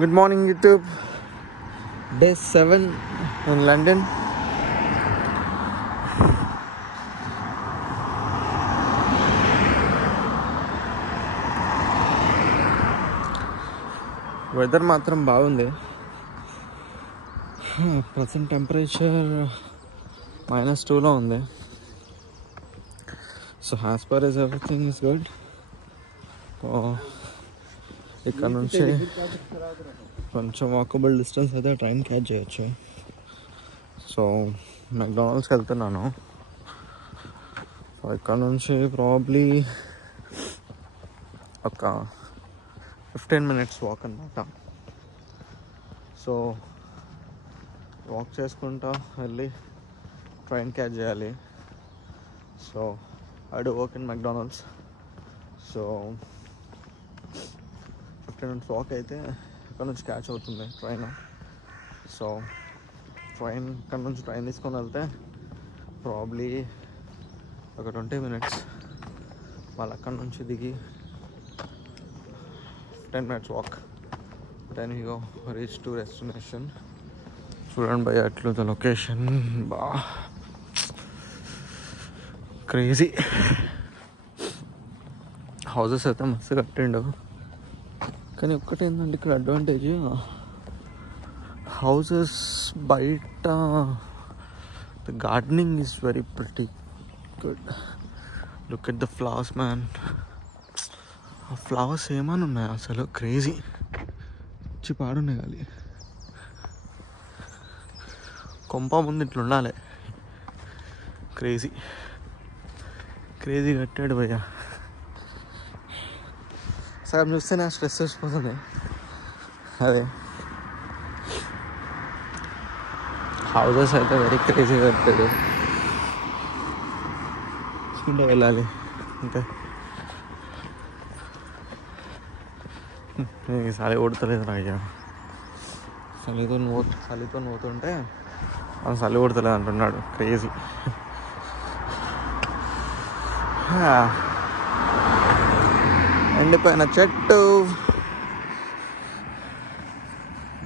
Good morning YouTube. Day 7 in London. Weather matram baagundi. Present temperature -2 lo undi. So as far as everything is good. ఇక్కడ నుంచి కొంచెం walkable distance అయితే train catch చేయొచ్చు. So మెక్డానల్డ్స్కి వెళ్తున్నాను. So ఇక్కడ నుంచి probably ఒక 15 minutes వాక్ అన్నమాట. సో వాక్ చేసుకుంటా వెళ్ళి ట్రైన్ క్యాచ్ చేయాలి. So I do work in McDonald's. So 15 minutes walk అయితే ఇక్కడ నుంచి క్యాచ్ అవుతుంది ట్రైన్. సో ఇక్కడ నుంచి ట్రైన్ తీసుకొని వెళ్తే ప్రాబ్లీ ఒక 20 minutes. మళ్ళీ అక్కడ నుంచి దిగి 10 minutes walk. Then you reach to destination. చూడండి భయ అట్లు ద లొకేషన్ బా క్రేజీ. హౌసెస్ అయితే మస్తు కట్టిండు. కానీ ఒక్కటి ఏంటంటే ఇక్కడ అడ్వాంటేజ్, హౌసెస్ బయట the gardening is very pretty good. Look at the flowers man. ఆ ఫ్లవర్స్ ఏమని ఉన్నాయి అసలు, క్రేజీ పాడున్నాయి. కానీ కొంప ముందు ఇట్లా ఉండాలి. క్రేజీ కట్టాడు భయ్య. సగం చూస్తే నా స్ట్రెస్ వచ్చిపోతుంది. అదే హౌసెస్ అయితే వెరీ క్రేజీ కట్టాడు. చూసుకుంటూ వెళ్ళాలి అంతే. చలి కొడతలేదు రాయ్యా. చలితో పోతుంటే చలి కొడతలేదు అంటున్నాడు. క్రేజీ. ఎండిపోయిన చెట్టు,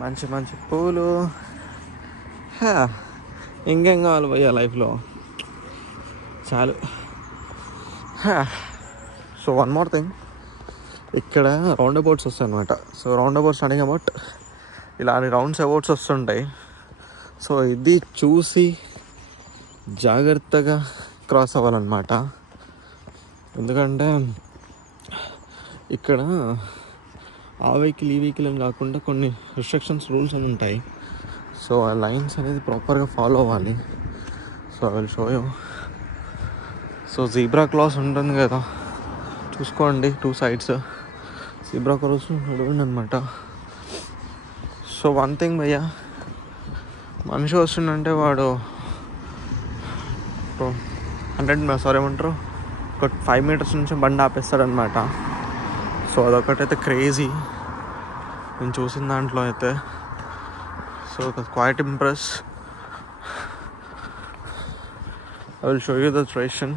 మంచి మంచి పూలు. ఇంకేం కావాలి భయ్యా లైఫ్లో, చాలు. సో వన్ మోర్ థింగ్, ఇక్కడ రౌండ్ అబౌట్స్ వస్తాయి అనమాట. So round abouts running about ఇలాంటి రౌండ్స్ అబౌట్స్ వస్తుంటాయి. సో ఇది చూసి జాగ్రత్తగా క్రాస్ అవ్వాలన్నమాట. ఎందుకంటే ఇక్కడ ఆ వెహికల్ ఈ వెహికల్ అని కాకుండా కొన్ని రిస్ట్రిక్షన్స్, రూల్స్ అని ఉంటాయి. సో ఆ లైన్స్ అనేది ప్రాపర్గా ఫాలో అవ్వాలి. So I will show you. So zebra cross ఉంటుంది కదా, చూసుకోండి 2 sides జీబ్రా క్రాస్ నడవండి అనమాట. సో వన్ థింగ్ భయ్యా, మనిషి వస్తుందంటే వాడు 5 meters నుంచి బండి ఆపేస్తాడనమాట. సో అదొకటైతే క్రేజీ నేను చూసిన దాంట్లో అయితే. So quite impress. I will show you the station.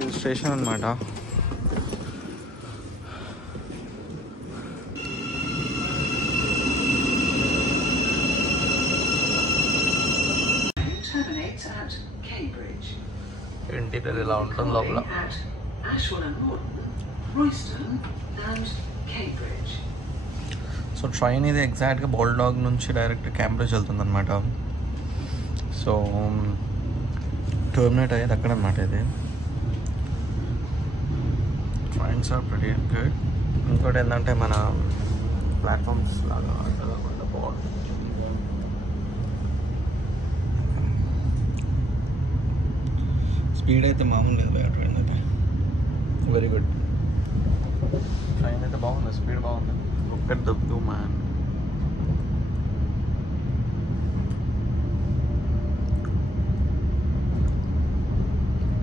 ఇది స్టేషన్ అనమాట. ఇంటీరియర్ ఇలా ఉంటుంది లోపల. సో ట్రైన్ ఇది ఎగ్జాక్ట్గా బోల్డాగ్ నుంచి డైరెక్ట్ క్యాంబ్రిడ్జ్ వెళ్తుంది అనమాట. సో టర్మినేట్ అయ్యేది అక్కడ అనమాట. ఇది ట్రైన్స్ ఆర్ ప్రిటీ గుడ్. ఇంకోటి ఏంటంటే మన ప్లాట్ఫామ్స్ లాగా కాకుండా బాగుంటుంది. స్పీడ్ అయితే మామూలు లేదు భయ. ట్రైన్ అయితే వెరీ గుడ్. ట్రైన్ అయితే బాగుంది, స్పీడ్ బాగుంది. Look at the view man.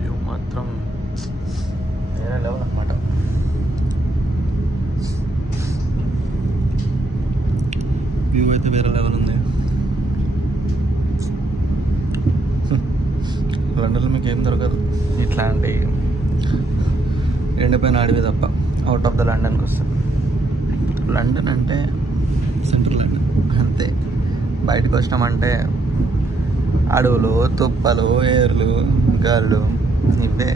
View మాత్రం వేరే లెవెల్ అనమాట. వ్యూ అయితే వేరే లెవెల్ ఉంది. లండన్లో మీకు ఏం దొరకదు ఇట్లాంటి ఎండిపోయిన అడవి తప్ప. అవుట్ ఆఫ్ ద లండన్కి వస్తాను. లండన్ అంటే బయటకు వచ్చినామంటే అడవులు, తుప్పలు, ఏర్లు, గాలులు ఇవే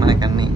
మనకన్నీ.